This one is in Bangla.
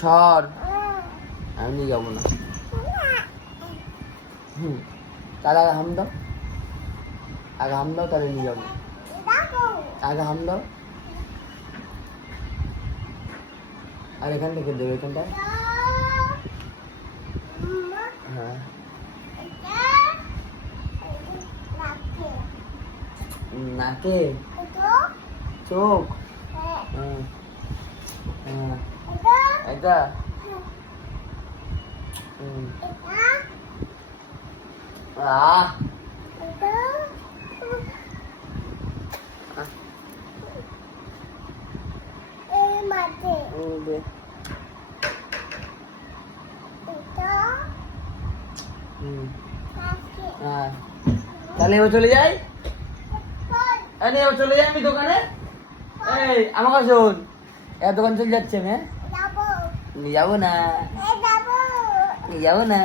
ছাড়, আমি নিয়ে যাবো না। তাহলে আগে হাম দাও, আগে হাম দাও, তাহলে নিয়ে যাবো। আগে হাম দাও, আর এখান থেকে দেবে, এখানটায়। হ্যাঁ, নাকে, চোখ, হ্যাঁ হ্যাঁ, এটা আহ হ্যাঁ, তাহলে এবার চলে যাই। আরে এবার চলে যাই আমি দোকানে। এই আমাকে শোন, এর দোকান চলে যাচ্ছে, আমি নিয়ে যাবো না, নিয়ে যাবো না।